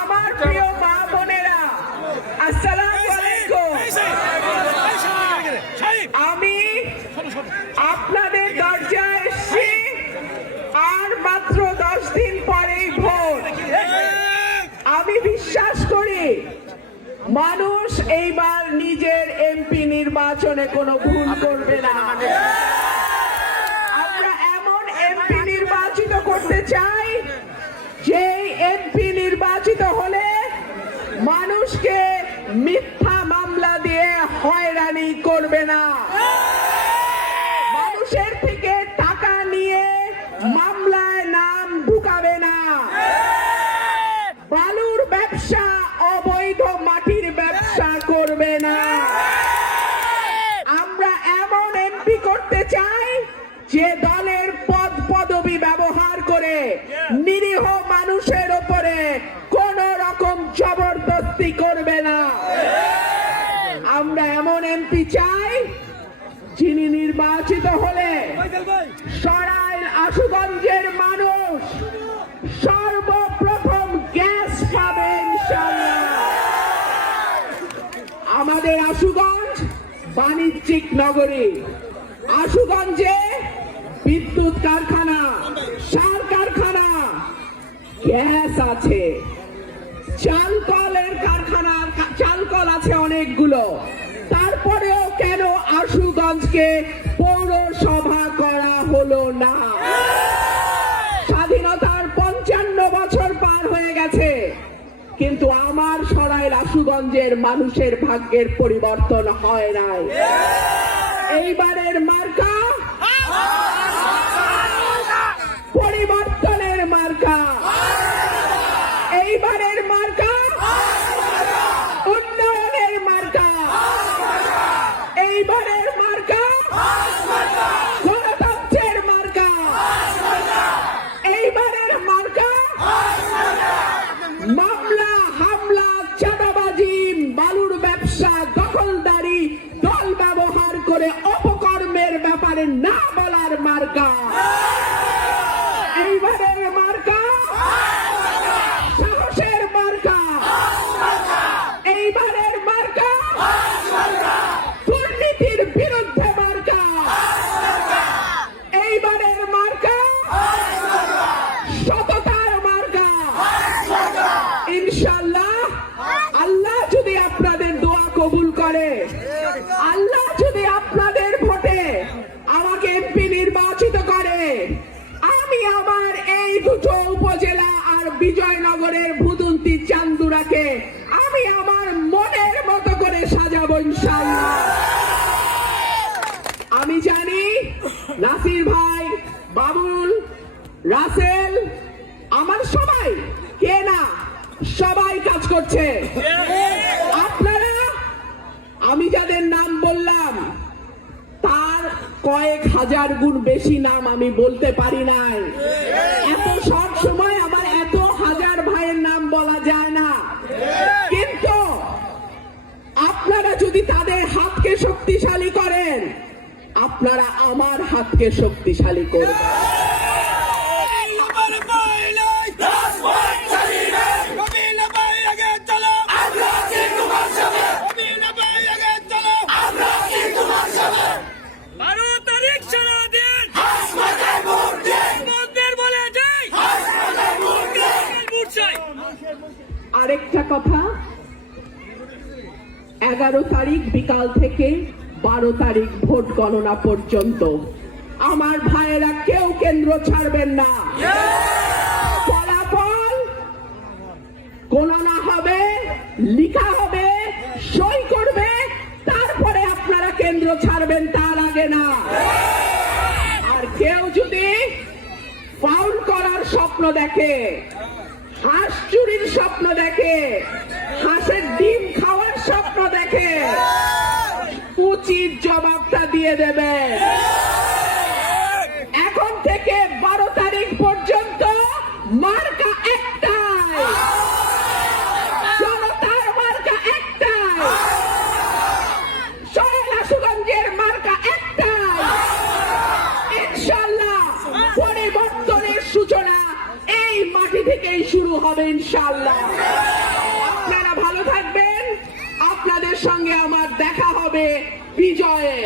আমার প্রিয় মা বোনেরা, আসসালামু আলাইকুম। আমি আপনাদের দরজায় এসেছি। আর মাত্র 10 দিন পরেই ভোট। আমি বিশ্বাস করি মানুষ এইবার নিজের এমপি নির্বাচনে কোনো ভুল করবে না। আমরা এমন এমপি নির্বাচিত করতে চাই যে এমপি নির্বাচিত হলে মানুষকে মিথ্যা মামলা দিয়ে হয়রানি করবে না, মানুষের থেকে টাকা নিয়ে মামলায় নাম ঢুকাবে না, বালুর ব্যবসা, অবৈধ মাটির ব্যবসা করবে না। আমরা এমন এমপি করতে চাই যে দলের পদ পদবি ব্যবহার করে নিরীহ মানুষের উপরে কোন রকম জবরদস্তি করবে না। আমরা এমন এমপি চাই যিনি নির্বাচিত হলে সরাইল আশুগঞ্জের মানুষ সর্বপ্রথম গ্যাস পাবে ইনশাআল্লাহ। আমাদের আশুগঞ্জ বাণিজ্যিক নগরী। আশুগঞ্জে বিদ্যুৎ কারখানা, সার কারখানা, গ্যাস আছে, চালকলের কারখানা, চালকল আছে অনেকগুলো। তারপরেও কেন আশুগঞ্জকে পৌরসভা করা হলো না? স্বাধীনতার 55 বছর পার হয়ে গেছে, কিন্তু আমার সরাইল আশুগঞ্জের মানুষের ভাগ্যের পরিবর্তন হয় নাই। এইবারের মার্কা পরিবর্তনের মার্কা, এইবারের মার্কা উন্নয়নের মার্কা, এইবারের মার্কা গণতন্ত্রের মার্কা, এইবারের মার্কা মামলা, হামলা, চাঁদাবাজি, বালুর ব্যবসা, দখলদারি, দল ব্যবহার করে অপকর্মের ব্যাপারে না বলার মার্কা। এইবারের মার্কা সাহসের মার্কা, এইবারের মার্কা দুর্নীতির বিরুদ্ধে মার্কা, এইবারের মার্কা সততার মার্কা। ইনশাআল্লাহ আল্লাহ যদি আপনাদের দোয়া কবুল করে, আল্লাহ যদি আপনাদের ভোটে আমাকে এমপি নির্বাচিত করে, আমি আমার এই দুটো উপজেলা আর বিজয়নগরের ভুদুন্তি চান্দুরাকে আমি আমার মনের মতো করে সাজাবো ইনশাআল্লাহ। আমি জানি নাসির ভাই, বাবুল, রাসেল, আমার সবাই, কে না সবাই কাজ করছে। আপনারা, আমি যাদের নাম বললাম তার কয়েক হাজার গুণ বেশি নাম আমি বলতে পারি নাই। এত সব সময় আমার এত হাজার ভাইয়ের নাম বলা যায় না, কিন্তু আপনারা যদি তাদের হাতকে শক্তিশালী করেন, আপনারা আমার হাতকে শক্তিশালী করবেন। আরেকটা কথা, 11 তারিখ বিকাল থেকে 12 তারিখ ভোট গণনা পর্যন্ত আমার ভাইয়েরা কেউ কেন্দ্র ছাড়বেন না। ফলাফল গণনা হবে, লিখা হবে, সই করবে, তারপরে আপনারা কেন্দ্র ছাড়বেন, তার আগে না। আর কেউ যদি ফাউল করার স্বপ্ন দেখে, হাঁস চুরির স্বপ্ন দেখে, হাঁসের ডিম খাওয়ার স্বপ্ন দেখে, উচিত জবাবটা দিয়ে দেবে। এখন থেকে 12 তারিখ পর্যন্ত মার্কা একটাই, জনতার মার্কা একটাই, সরাইল আশুগঞ্জের মার্কা একটাই। ইনশাআল্লাহ পরিবর্তনের সূচনা এই মাটি থেকেই শুরু হবে ইনশাআল্লাহ। আপনারা ভালো থাকবেন, আপনাদের সঙ্গে আমার দেখা হবে বিজয়ে।